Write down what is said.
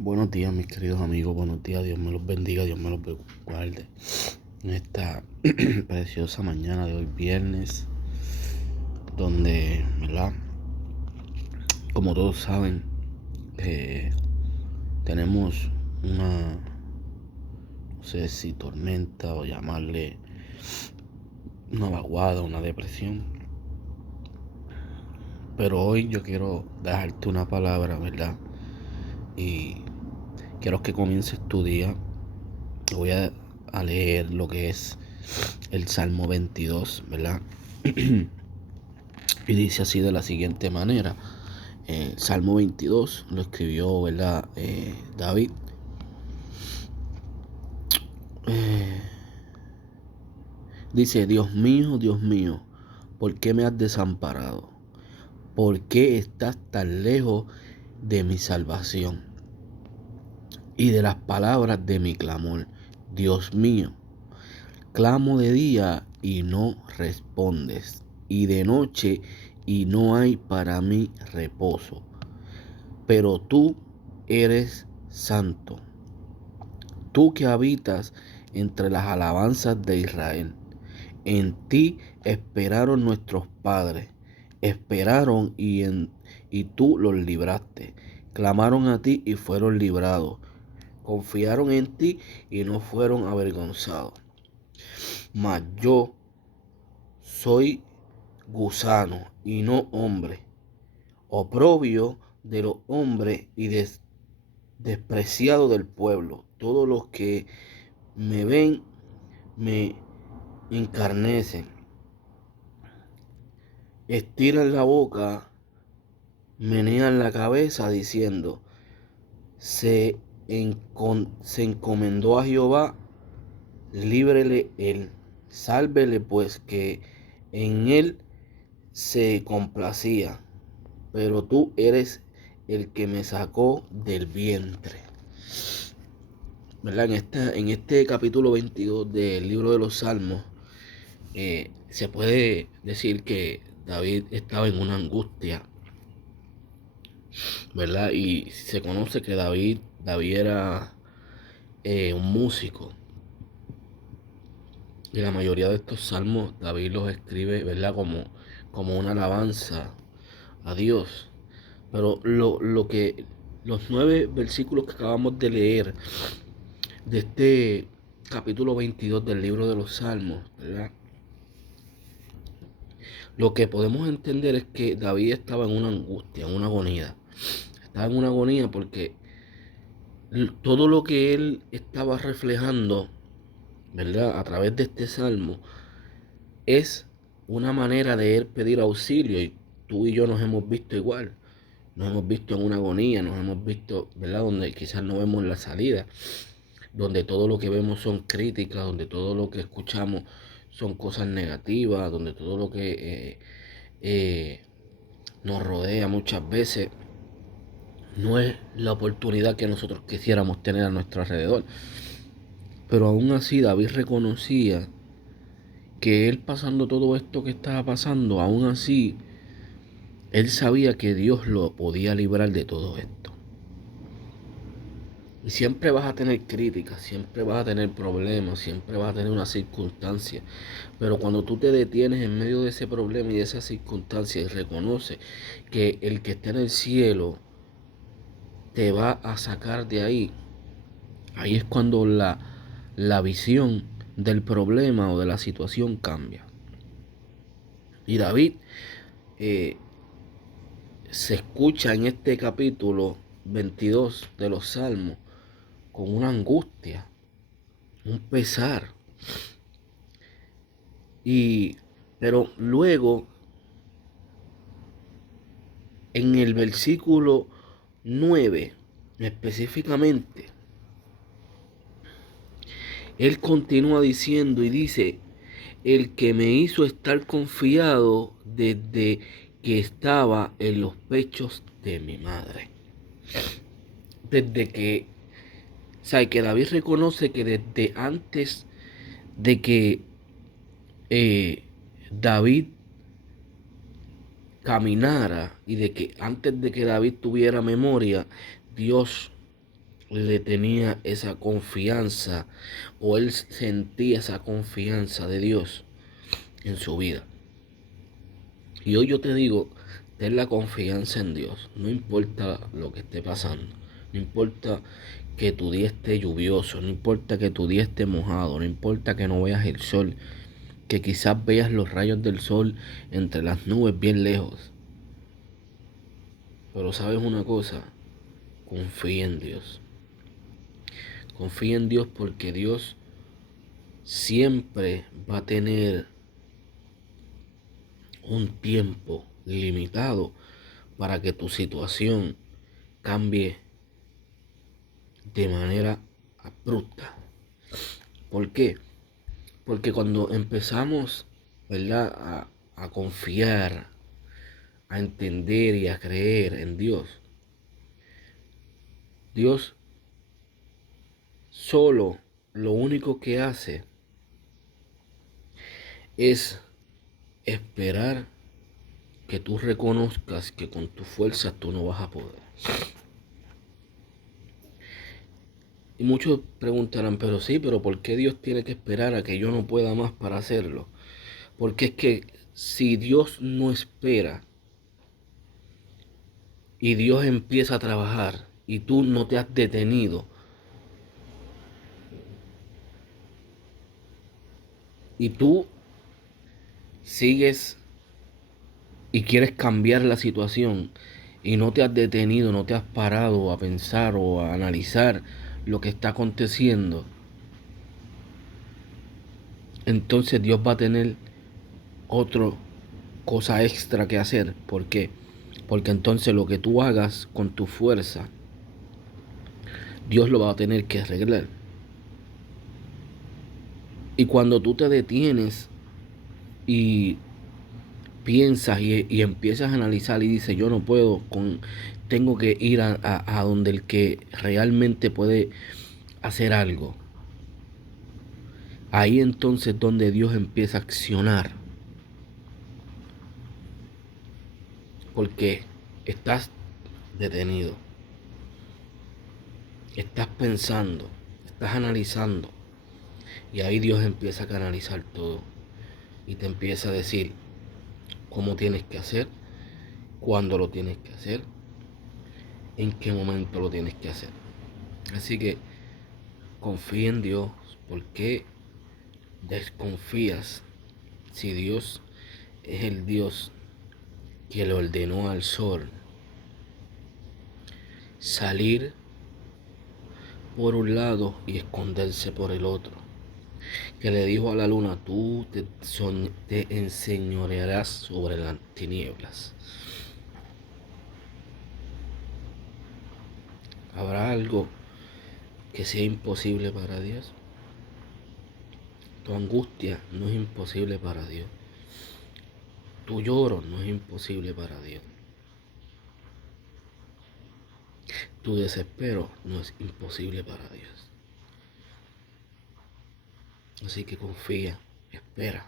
Buenos días, mis queridos amigos, buenos días, Dios me los bendiga, Dios me los guarde. En esta preciosa mañana de hoy, viernes, donde, ¿verdad? Como todos saben, eh, tenemos no sé si tormenta o llamarle una vaguada, una depresión. Pero hoy yo quiero dejarte una palabra, ¿verdad? Y quiero que comiences tu día. Voy a leer lo que es el Salmo 22, ¿verdad? Y dice así de la siguiente manera. Salmo 22 lo escribió, ¿verdad? David. Eh, Dice: Dios mío, ¿por qué me has desamparado? ¿Por qué estás tan lejos de mi salvación y de las palabras de mi clamor? Dios mío, clamo de día y no respondes, y de noche y no hay para mí reposo. Pero tú eres santo, tú que habitas entre las alabanzas de Israel. En ti esperaron nuestros padres, esperaron y tú los libraste. Clamaron a ti y fueron librados. Confiaron en ti y no fueron avergonzados. Mas yo soy gusano y no hombre, oprobio de los hombres y despreciado del pueblo. Todos los que me ven me encarnecen, estiran la boca, menean la cabeza diciendo: se, se encomendó a Jehová, líbrele él, sálvele pues que en él se complacía. Pero tú eres el que me sacó del vientre. ¿Verdad? En este capítulo 22 del libro de los Salmos, se puede decir que David estaba en una angustia, ¿verdad? Y se conoce que David era un músico. Y la mayoría de estos salmos David los escribe, ¿verdad? Como una alabanza a Dios. Pero los 9 versículos que acabamos de leer de este capítulo 22 del libro de los Salmos, ¿verdad? Lo que podemos entender es que David estaba en una angustia, en una agonía. Estaba en una agonía porque todo lo que él estaba reflejando, ¿verdad? A través de este salmo, es una manera de él pedir auxilio. Y tú y yo nos hemos visto igual. Nos hemos visto en una agonía, nos hemos visto, ¿verdad? Donde quizás no vemos la salida, donde todo lo que vemos son críticas, donde todo lo que escuchamos son cosas negativas, donde todo lo que nos rodea muchas veces no es la oportunidad que nosotros quisiéramos tener a nuestro alrededor. Pero aún así David reconocía que él, pasando todo esto que estaba pasando, aún así él sabía que Dios lo podía librar de todo esto. Y siempre vas a tener críticas, siempre vas a tener problemas, siempre vas a tener una circunstancia. Pero cuando tú te detienes en medio de ese problema y de esa circunstancia y reconoces que el que está en el cielo te va a sacar de ahí, ahí es cuando la visión del problema o de la situación cambia. Y David eh, se escucha en este capítulo 22 de los Salmos con una angustia, un pesar. Pero luego, en el versículo 9 específicamente, él continúa diciendo y dice: el que me hizo estar confiado desde que estaba en los pechos de mi madre. Desde que, o sea, que David reconoce que desde antes de que David caminara y de que antes de que David tuviera memoria, Dios le tenía esa confianza, o él sentía esa confianza de Dios en su vida. Y hoy yo te digo, ten la confianza en Dios, no importa lo que esté pasando, no importa que tu día esté lluvioso, no importa que tu día esté mojado, no importa que no veas el sol, que quizás veas los rayos del sol entre las nubes bien lejos. Pero sabes una cosa, confía en Dios. Confía en Dios, porque Dios siempre va a tener un tiempo limitado para que tu situación cambie de manera abrupta. ¿Por qué? Porque cuando empezamos, ¿verdad?, a confiar, a entender y a creer en Dios, Dios solo lo único que hace es esperar que tú reconozcas que con tu fuerza tú no vas a poder. Y muchos preguntarán, pero sí, pero ¿por qué Dios tiene que esperar a que yo no pueda más para hacerlo? Porque es que si Dios no espera y Dios empieza a trabajar y tú no te has detenido y tú sigues y quieres cambiar la situación y no te has detenido, no te has parado a pensar o a analizar lo que está aconteciendo, entonces Dios va a tener otra cosa extra que hacer. ¿Por qué? Porque entonces lo que tú hagas con tu fuerza, Dios lo va a tener que arreglar. Y cuando tú te detienes y piensas y empiezas a analizar y dices, yo no puedo, tengo que ir a donde el que realmente puede hacer algo. Ahí entonces donde Dios empieza a accionar. Porque estás detenido. Estás pensando. Estás analizando. Y ahí Dios empieza a canalizar todo. Y te empieza a decir cómo tienes que hacer, cuándo lo tienes que hacer, en qué momento lo tienes que hacer. Así que confía en Dios. ¿Por qué desconfías si Dios es el Dios que le ordenó al sol salir por un lado y esconderse por el otro? Que le dijo a la luna, tú te enseñorearás sobre las tinieblas. ¿Habrá algo que sea imposible para Dios? Tu angustia no es imposible para Dios. Tu lloro no es imposible para Dios. Tu desespero no es imposible para Dios. Así que confía, espera.